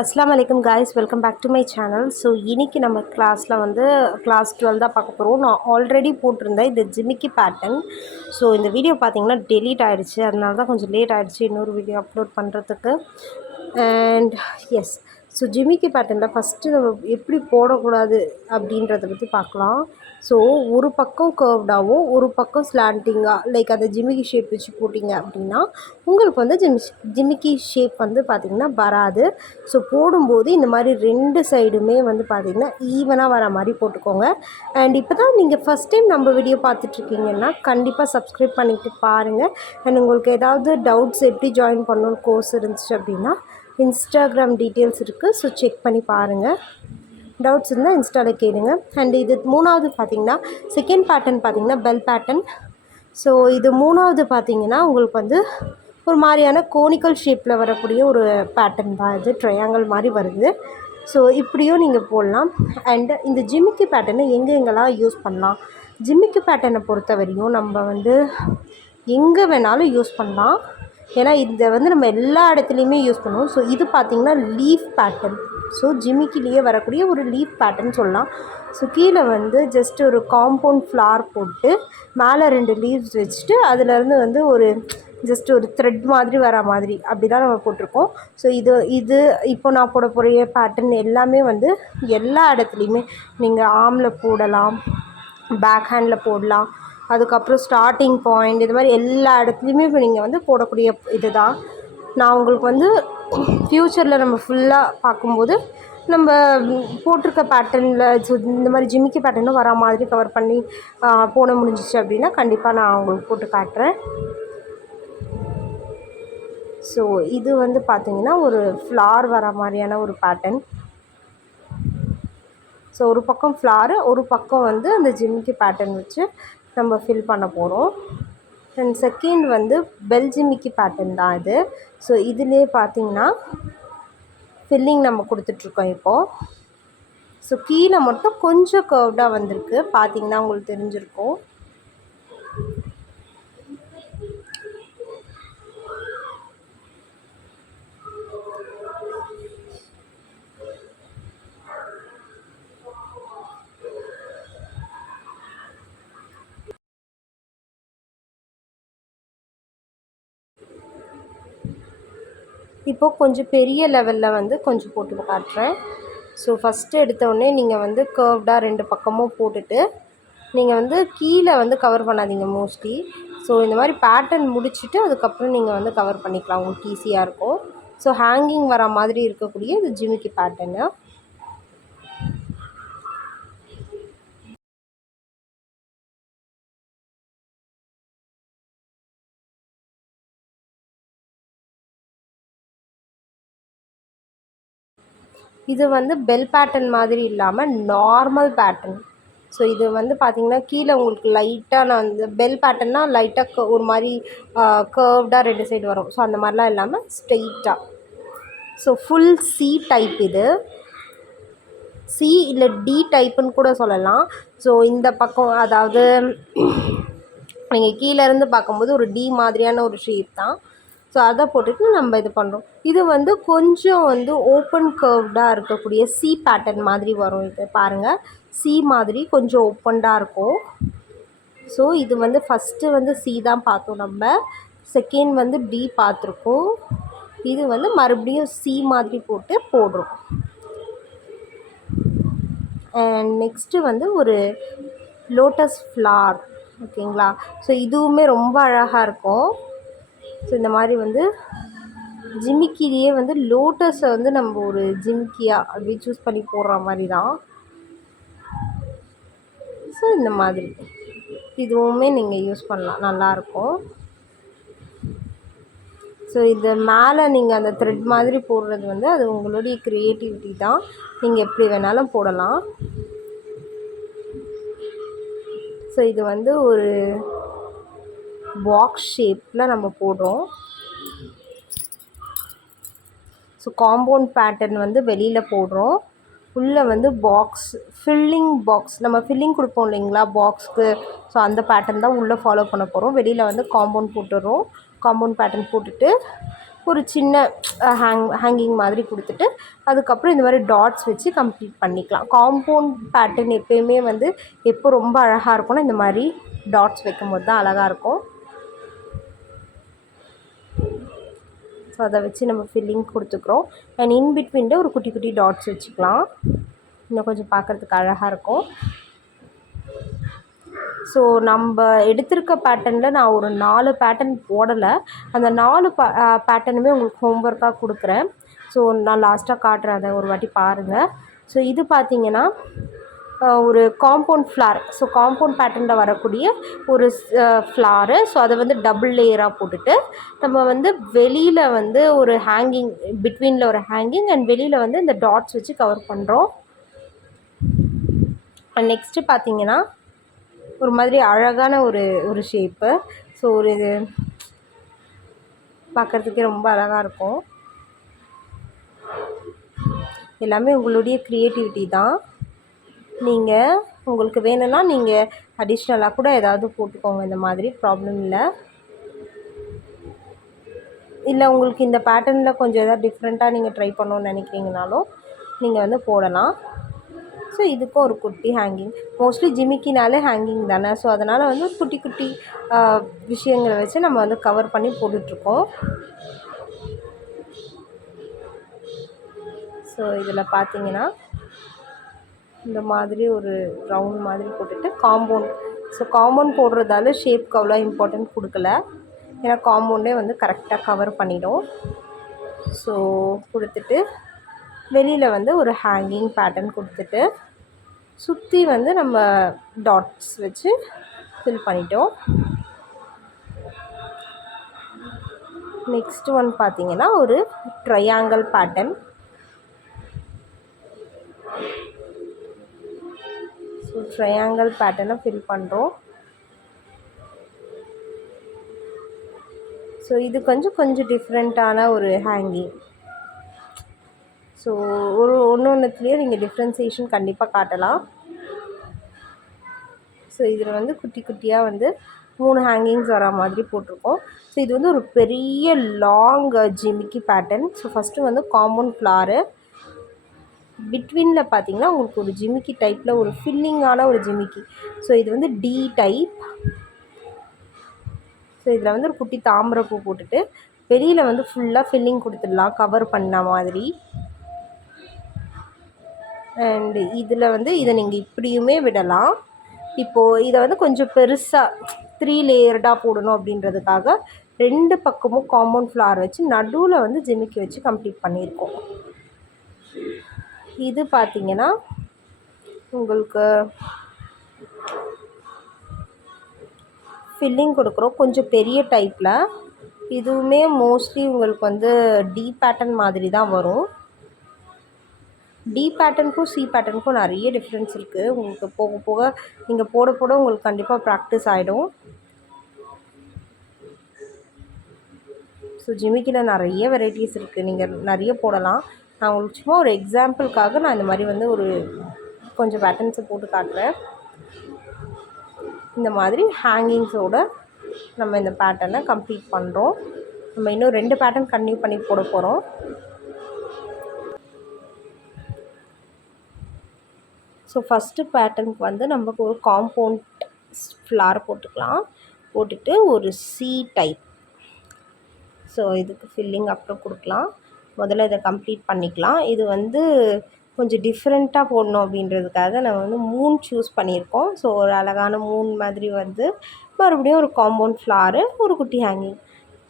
अस्सलाम वालेकुम guys, welcome back to my channel. So இன்றைக்கி நம்ம கிளாஸில் வந்து கிளாஸ் 12 தான் பார்க்க போகிறோம். நான் ஆல்ரெடி போட்டிருந்தேன் இந்த ஜிமிக்கி பேட்டர்ன். ஸோ இந்த வீடியோ பார்த்திங்கன்னா டெலீட் ஆகிடுச்சு, அதனால தான் கொஞ்சம் லேட் ஆகிடுச்சு இன்னொரு வீடியோ அப்லோட் பண்ணுறதுக்கு. அண்ட் எஸ், ஸோ ஜிமிக்கி பேட்டர்னில் ஃபஸ்ட்டு நம்ம எப்படி போடக்கூடாது அப்படின்றத பற்றி பார்க்கலாம். ஸோ ஒரு பக்கம் கர்வ்டாகவும் ஒரு பக்கம் ஸ்லாண்டிங்காக லைக் அந்த ஜிமிக்கி ஷேப் வச்சு போட்டிங்க அப்படின்னா உங்களுக்கு வந்து ஜிமிக்கி ஷேப் வந்து பார்த்திங்கன்னா வராது. ஸோ போடும்போது இந்த மாதிரி ரெண்டு சைடுமே வந்து பார்த்திங்கன்னா ஈவனாக வர மாதிரி போட்டுக்கோங்க. அண்ட் இப்போ தான் நீங்கள் ஃபஸ்ட் டைம் நம்ம வீடியோ பார்த்துட்ருக்கீங்கன்னா கண்டிப்பாக சப்ஸ்கிரைப் பண்ணிவிட்டு பாருங்கள். அண்ட் உங்களுக்கு ஏதாவது டவுட்ஸ் எப்படி ஜாயின் பண்ணணும்னு கோர்ஸ் இருந்துச்சு அப்படின்னா இன்ஸ்டாகிராம் டீட்டெயில்ஸ் இருக்குது, ஸோ செக் பண்ணி பாருங்கள். டவுட்ஸ் இருந்தால் இன்ஸ்டாவில் கேளுங்க. அண்ட் இது மூணாவது பார்த்திங்கன்னா செகண்ட் பேட்டர்ன் பார்த்திங்கன்னா பெல் பேட்டர்ன். ஸோ இது மூணாவது பார்த்திங்கன்னா உங்களுக்கு வந்து ஒரு மாதிரியான கோனிக்கல் ஷேப்பில் வரக்கூடிய ஒரு பேட்டர்ன் தான். இது ட்ரையாங்கிள் மாதிரி வருது. ஸோ இப்படியும் நீங்கள் போடலாம். அண்டு இந்த ஜிமிக்கி பேட்டர்னை எங்கெங்கெல்லாம் யூஸ் பண்ணலாம்? ஜிமிக்கி பேட்டர்னை பொறுத்த வரையும் நம்ம வந்து எங்கே வேணாலும் யூஸ் பண்ணலாம். ஏன்னா இதை வந்து நம்ம எல்லா இடத்துலையுமே யூஸ் பண்ணுவோம். ஸோ இது பார்த்திங்கன்னா லீஃப் பேட்டர்ன். ஸோ ஜிமிக்கிலேயே வரக்கூடிய ஒரு லீஃப் பேட்டர்ன் சொல்லலாம். ஸோ கீழே வந்து ஜஸ்ட் ஒரு காம்பவுண்ட் ஃப்ளார் போட்டு மேலே 2 லீவ்ஸ் வச்சுட்டு அதுலேருந்து வந்து ஒரு ஜஸ்ட் ஒரு த்ரெட் மாதிரி வர மாதிரி அப்படி தான் நம்ம போட்டிருக்கோம். ஸோ இது இப்போ நான் போட போகிற பேட்டர்ன் எல்லாமே வந்து எல்லா இடத்துலையுமே நீங்கள் ஆர்மில் போடலாம், பேக் ஹேண்டில் போடலாம், அதுக்கப்புறம் ஸ்டார்டிங் பாயிண்ட், இது மாதிரி எல்லா இடத்துலையுமே இப்போ நீங்கள் வந்து போடக்கூடிய இது தான். நான் உங்களுக்கு வந்து ஃப்யூச்சரில் நம்ம ஃபுல்லாக பார்க்கும்போது நம்ம போட்டிருக்க பேட்டர்னில் இந்த மாதிரி ஜிமிக்கி பேட்டர்னும் வரா மாதிரி கவர் பண்ணி போட முடிஞ்சிச்சு அப்படின்னா கண்டிப்பாக நான் உங்களுக்கு போட்டு காட்டுறேன். ஸோ இது வந்து பார்த்திங்கன்னா ஒரு ஃப்ளார் வர மாதிரியான ஒரு பேட்டர்ன். ஸோ ஒரு பக்கம் ஃப்ளாரு, ஒரு பக்கம் வந்து அந்த ஜிமிக்கி பேட்டர்ன் வச்சு நம்ம ஃபில் பண்ண போகிறோம். அண்ட் செகண்ட் வந்து பெல் ஜிமிக்கி பேட்டர்ன் தான் இது. ஸோ இதிலே பார்த்திங்கன்னா ஃபில்லிங் நம்ம கொடுத்துட்ருக்கோம் இப்போது. ஸோ கீழே மட்டும் கொஞ்சம் கர்வ்டாக வந்திருக்கு, பார்த்திங்கன்னா உங்களுக்கு தெரிஞ்சிருக்கும். இப்போது கொஞ்சம் பெரிய லெவலில் வந்து கொஞ்சம் போட்டு காட்டுறேன். ஸோ ஃபஸ்ட்டு எடுத்தோடனே நீங்கள் வந்து கர்வ்டாக 2 பக்கமும் போட்டுட்டு நீங்கள் வந்து கீழே வந்து கவர் பண்ணாதீங்க மோஸ்ட்லி. ஸோ இந்த மாதிரி பேட்டர்ன் முடிச்சுட்டு அதுக்கப்புறம் நீங்கள் வந்து கவர் பண்ணிக்கலாம், உங்களுக்கு ஈஸியாக இருக்கும். ஸோ ஹேங்கிங் வர மாதிரி இருக்கக்கூடிய இது ஜிமிக்கி பேட்டர்னு. இது வந்து பெல் பேட்டர்ன் மாதிரி இல்லாமல் நார்மல் பேட்டர்ன். ஸோ இது வந்து பார்த்திங்கன்னா கீழே உங்களுக்கு லைட்டாக நான் வந்து பெல் பேட்டர்னா லைட்டாக ஒரு மாதிரி கர்வ்டாக 2 சைடு வரும். ஸோ அந்த மாதிரிலாம் இல்லாமல் ஸ்ட்ரெயிட்டாக. ஸோ ஃபுல் சி டைப், இது சி இல்லை டி டைப்புன்னு கூட சொல்லலாம். ஸோ இந்த பக்கம் அதாவது நீங்கள் கீழேருந்து பார்க்கும்போது ஒரு டி மாதிரியான ஒரு ஷேப் தான். ஸோ அதை போட்டுட்டு நம்ம இது பண்ணுறோம். இது வந்து கொஞ்சம் வந்து ஓப்பன் கர்வ்டாக இருக்கக்கூடிய சி பேட்டர்ன் மாதிரி வரும். இது பாருங்கள், சி மாதிரி கொஞ்சம் ஓப்பன்டாக இருக்கும். ஸோ இது வந்து ஃபஸ்ட்டு வந்து சி தான் பார்த்தோம் நம்ம, செகண்ட் வந்து டி பார்த்துருக்கோம். இது வந்து மறுபடியும் சி மாதிரி போட்டு போடுறோம். அண்ட் நெக்ஸ்ட்டு வந்து ஒரு லோட்டஸ் ஃப்ளார், ஓகேங்களா? ஸோ இதுவுமே ரொம்ப அழகாக இருக்கும். ஸோ இந்த மாதிரி வந்து ஜிமிக்கிலேயே வந்து லோட்டஸை வந்து நம்ம ஒரு ஜிமிக்கியாக அப்படி சூஸ் பண்ணி போடுற மாதிரி தான். ஸோ இந்த மாதிரி இதுவுமே நீங்கள் யூஸ் பண்ணலாம், நல்லாயிருக்கும். ஸோ இது மேலே நீங்கள் அந்த த்ரெட் மாதிரி போடுறது வந்து அது உங்களுடைய க்ரியேட்டிவிட்டி தான், நீங்கள் எப்படி வேணாலும் போடலாம். ஸோ இது வந்து ஒரு பாக்ஸ் ஷேப்பில் நம்ம போடுறோம். ஸோ காம்பவுண்ட் பேட்டர்ன் வந்து வெளியில் போடுறோம், உள்ளே வந்து பாக்ஸ் ஃபில்லிங் பாக்ஸ் நம்ம ஃபில்லிங் கொடுப்போம் இல்லைங்களா பாக்ஸ்க்கு. ஸோ அந்த பேட்டர்ன் தான் உள்ளே ஃபாலோ பண்ண போகிறோம். வெளியில் வந்து காம்பவுண்ட் போட்டுடுறோம். காம்பவுண்ட் பேட்டர்ன் போட்டுட்டு ஒரு சின்ன ஹேங்கிங் மாதிரி கொடுத்துட்டு அதுக்கப்புறம் இந்த மாதிரி டாட்ஸ் வச்சு கம்ப்ளீட் பண்ணிக்கலாம். காம்பவுண்ட் பேட்டர்ன் எப்போயுமே வந்து எப்போ ரொம்ப அழகாக இருக்கும்னா இந்த மாதிரி டாட்ஸ் வைக்கும்போது தான் அழகாக இருக்கும். ஸோ அதை வச்சு நம்ம ஃபில்லிங் கொடுத்துக்குறோம். அண்ட் இன்பிட்வீனில் ஒரு குட்டி குட்டி டாட்ஸ் வச்சுக்கலாம், இன்னும் கொஞ்சம் பார்க்குறதுக்கு அழகாக இருக்கும். ஸோ நம்ம எடுத்திருக்க பேட்டர்னில் நான் ஒரு 4 பேட்டர்ன் போடலை. அந்த 4 பேட்டர்னுமே உங்களுக்கு ஹோம்ஒர்க்காக கொடுக்குறேன். ஸோ நான் லாஸ்ட்டாக காட்டுறேன், அதை ஒரு வாட்டி பாருங்கள். ஸோ இது பார்த்திங்கன்னா ஒரு காம்பவுண்ட் ஃப்ளார். ஸோ காம்பவுண்ட் பேட்டர்னில் வரக்கூடிய ஒரு ஃப்ளாரு. ஸோ அதை வந்து டபுள் லேயராக போட்டுட்டு நம்ம வந்து வெளியில் வந்து ஒரு ஹேங்கிங், பிட்வீனில் ஒரு ஹேங்கிங் அண்ட் வெளியில் வந்து இந்த டாட்ஸ் வச்சு கவர் பண்ணுறோம். அண்ட் நெக்ஸ்ட்டு பார்த்திங்கன்னா ஒரு மாதிரி அழகான ஒரு ஷேப்பு. ஸோ ஒரு இது பார்க்குறதுக்கே ரொம்ப அழகாக இருக்கும். எல்லாமே உங்களுடைய க்ரியேட்டிவிட்டி தான். நீங்கள் உங்களுக்கு வேணும்னா நீங்கள் அடிஷ்னலாக கூட ஏதாவது போட்டுக்கோங்க, இந்த மாதிரி ப்ராப்ளம் இல்லை. இல்லை உங்களுக்கு இந்த பேட்டர்னில் கொஞ்சம் எதாவது டிஃப்ரெண்ட்டாக நீங்கள் ட்ரை பண்ணணுன்னு நினைக்கிறீங்கனாலும் நீங்கள் வந்து போடலாம். ஸோ இதுக்கும் ஒரு குட்டி ஹேங்கிங், மோஸ்ட்லி ஜிமிக்கினாலே ஹேங்கிங் தானே. ஸோ அதனால் வந்து ஒரு குட்டி குட்டி விஷயங்களை வச்சு நம்ம வந்து கவர் பண்ணி போட்டுட்ருக்கோம். ஸோ இதில் பார்த்தீங்கன்னா இந்த மாதிரி ஒரு ரவுண்ட் மாதிரி போட்டுட்டு காம்பவுண்ட். ஸோ காம்பவுண்ட் போடுறதால ஷேப்க்கு அவ்வளோ இம்பார்ட்டன்ட் கொடுக்கல, ஏன்னா காம்பவுண்டே வந்து கரெக்டாக கவர் பண்ணிடும். ஸோ கொடுத்துட்டு வெளியில் வந்து ஒரு ஹேங்கிங் பேட்டர்ன் கொடுத்துட்டு சுற்றி வந்து நம்ம டாட்ஸ் வச்சு ஃபில் பண்ணிட்டோம். நெக்ஸ்ட் ஒன் பார்த்திங்கன்னா ஒரு ட்ரையாங்கிள் பேட்டர்ன். ஸோ ட்ரையாங்கிள் பேட்டர்னை ஃபில் பண்ணுறோம். ஸோ இது கொஞ்சம் டிஃப்ரெண்ட்டான ஒரு ஹேங்கிங். ஸோ ஒன்றுத்துலேயே நீங்கள் டிஃப்ரென்சியேஷன் கண்டிப்பாக காட்டலாம். ஸோ இதில் வந்து குட்டி குட்டியாக வந்து 3 ஹேங்கிங்ஸ் வர மாதிரி போட்டிருக்கோம். ஸோ இது வந்து ஒரு பெரிய லாங் ஜிமிக்கி பேட்டர்ன். ஸோ ஃபஸ்ட்டு வந்து காம்பவுண்ட் ஃப்ளாரு, பிட்வீனில் பார்த்திங்கன்னா உங்களுக்கு ஒரு ஜிமிக்கி டைப்பில் ஒரு ஃபில்லிங்கான ஒரு ஜிமிக்கி. ஸோ இது வந்து டி டைப். ஸோ இதில் வந்து ஒரு குட்டி தாமரைப்பூ போட்டுட்டு வெளியில் வந்து ஃபுல்லாக ஃபில்லிங் கொடுத்துடலாம், கவர் பண்ண மாதிரி. அண்டு இதில் வந்து இதை நீங்கள் இப்படியுமே விடலாம். இப்போது இதை வந்து கொஞ்சம் பெருசாக 3 லேயர்டாக போடணும் அப்படின்றதுக்காக 2 பக்கமும் காம்பவுண்ட் ஃப்ளார் வச்சு நடுவில் வந்து ஜிமிக்கி வச்சு கம்ப்ளீட் பண்ணியிருக்கோம். இது பார்த்திங்கன்னா உங்களுக்கு ஃபில்லிங் கொடுக்குறோம் கொஞ்சம் பெரிய டைப்பில். இதுவுமே மோஸ்ட்லி உங்களுக்கு வந்து டி பேட்டர்ன் மாதிரி தான் வரும். டி பேட்டர்னுக்கும் சி பேட்டர்னுக்கும் நிறைய டிஃப்ரென்ஸ் இருக்குது. உங்களுக்கு போக போக நீங்கள் போட போட உங்களுக்கு கண்டிப்பாக ப்ராக்டிஸ் ஆகிடும். ஸோ ஜிமிக்கியில் நிறைய வெரைட்டிஸ் இருக்குது, நீங்கள் நிறைய போடலாம். நான் உங்களுக்கு சும்மா ஒரு எக்ஸாம்பிளுக்காக நான் இந்த மாதிரி வந்து ஒரு கொஞ்சம் பேட்டர்ன்ஸை போட்டு காட்டுறேன். இந்த மாதிரி ஹேங்கிங்ஸோடு நம்ம இந்த பேட்டர்னை கம்ப்ளீட் பண்ணுறோம். நம்ம இன்னும் 2 பேட்டர்ன் கன்டினியூ பண்ணி போட போகிறோம். ஸோ ஃபஸ்ட்டு பேட்டர்னுக்கு வந்து நமக்கு ஒரு காம்பவுண்ட் ஃப்ளார் போட்டுக்கலாம், போட்டுட்டு ஒரு சி டைப். ஸோ இதுக்கு ஃபில்லிங் அப்புறம் கொடுக்கலாம், முதல்ல இதை கம்ப்ளீட் பண்ணிக்கலாம். இது வந்து கொஞ்சம் டிஃப்ரெண்ட்டாக போடணும் அப்படின்றதுக்காக நம்ம வந்து மூன் சூஸ் பண்ணியிருக்கோம். ஸோ ஒரு அழகான மூன் மாதிரி வந்து மறுபடியும் ஒரு காம்பவுண்ட் ஃப்ளாரு, ஒரு குட்டி ஹேங்கிங்.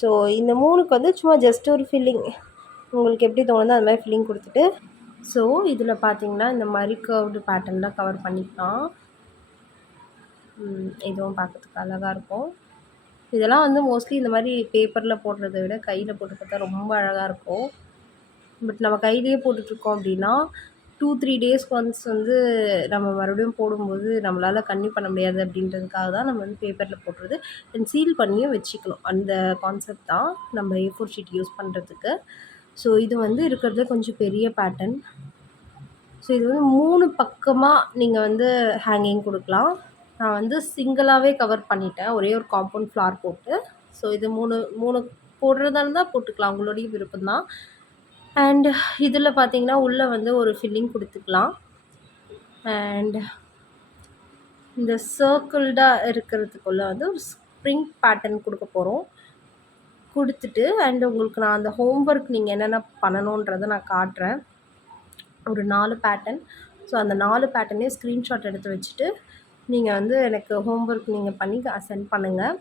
ஸோ இந்த மூணுக்கு வந்து சும்மா ஜஸ்ட் ஒரு ஃபில்லிங் உங்களுக்கு எப்படி தோணுதோ அது மாதிரி ஃபில்லிங் கொடுத்துட்டு, ஸோ இதில் பார்த்திங்கன்னா இந்த மாதிரி கர்வ்டு பேட்டர்ன்லாம் கவர் பண்ணிக்கலாம். இதுவும் பார்க்கறதுக்கு அழகாக இருக்கும். இதெல்லாம் வந்து மோஸ்ட்லி இந்த மாதிரி பேப்பரில் போடுறத விட கையில் போட்டு பார்த்தா ரொம்ப அழகாக இருக்கும். பட் நம்ம கையிலேயே போட்டுட்ருக்கோம் அப்படின்னா 2-3 டேஸ்க்கு ஒன்ஸ் வந்து நம்ம மறுபடியும் போடும்போது நம்மளால் கன்டினியூ பண்ண முடியாது அப்படின்றதுக்காக தான் நம்ம வந்து பேப்பரில் போடுறது. அண்ட் சீல் பண்ணியும் வச்சுக்கணும், அந்த கான்செப்ட் தான் நம்ம A4 ஷீட் யூஸ் பண்ணுறதுக்கு. ஸோ இது வந்து இருக்கிறது கொஞ்சம் பெரிய பேட்டர்ன். ஸோ இது வந்து 3 பக்கமாக நீங்கள் வந்து ஹேங்கிங் கொடுக்கலாம். நான் வந்து சிங்கிளாகவே கவர் பண்ணிட்டேன், ஒரே ஒரு காம்பவுண்ட் ஃப்ளார் போட்டு. ஸோ இது மூணு போடுறதா இருந்தால் போட்டுக்கலாம், உங்களுடைய விருப்பம் தான். அண்ட் இதில் பார்த்தீங்கன்னா உள்ளே வந்து ஒரு ஃபில்லிங் கொடுத்துக்கலாம். அண்ட் இந்த சர்க்கிள்டாக இருக்கிறதுக்குள்ளே வந்து ஒரு ஸ்ப்ரிங் பேட்டர்ன் கொடுக்க போகிறோம். கொடுத்துட்டு அண்ட் உங்களுக்கு நான் அந்த ஹோம்ஒர்க் நீங்கள் என்னென்ன பண்ணணுன்றதை நான் காட்டுறேன். ஒரு 4 பேட்டர்ன். ஸோ அந்த 4 பேட்டர்னையும் ஸ்க்ரீன்ஷாட் எடுத்து வச்சுட்டு நீங்கள் வந்து எனக்கு ஹோம்ஒர்க் நீங்கள் பண்ணி சென்ட் பண்ணுங்கள்.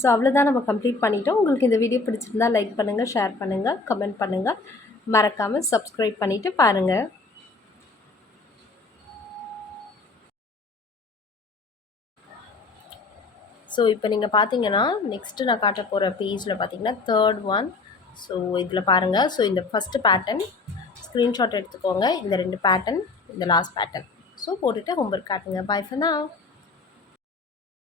ஸோ அவ்வளோதான், நம்ம கம்ப்ளீட் பண்ணிவிட்டோம். உங்களுக்கு இந்த வீடியோ பிடிச்சிருந்தா லைக் பண்ணுங்கள், ஷேர் பண்ணுங்கள், கமெண்ட் பண்ணுங்கள். மறக்காமல் சப்ஸ்கிரைப் பண்ணிவிட்டு பாருங்கள். ஸோ இப்போ நீங்கள் பார்த்தீங்கன்னா நெக்ஸ்ட்டு நான் காட்ட போகிற பேஜில் பார்த்தீங்கன்னா 3rd ஒன். ஸோ இதில் பாருங்கள். ஸோ இந்த ஃபஸ்ட்டு பேட்டர்ன் ஸ்க்ரீன்ஷாட் எடுத்துக்கோங்க. இந்த 2 பேட்டர்ன், இந்த லாஸ்ட் பேட்டர்ன். ஸோ போட்டுட்டு ஹோம்ஒர்க் காட்டுங்க. Bye for now.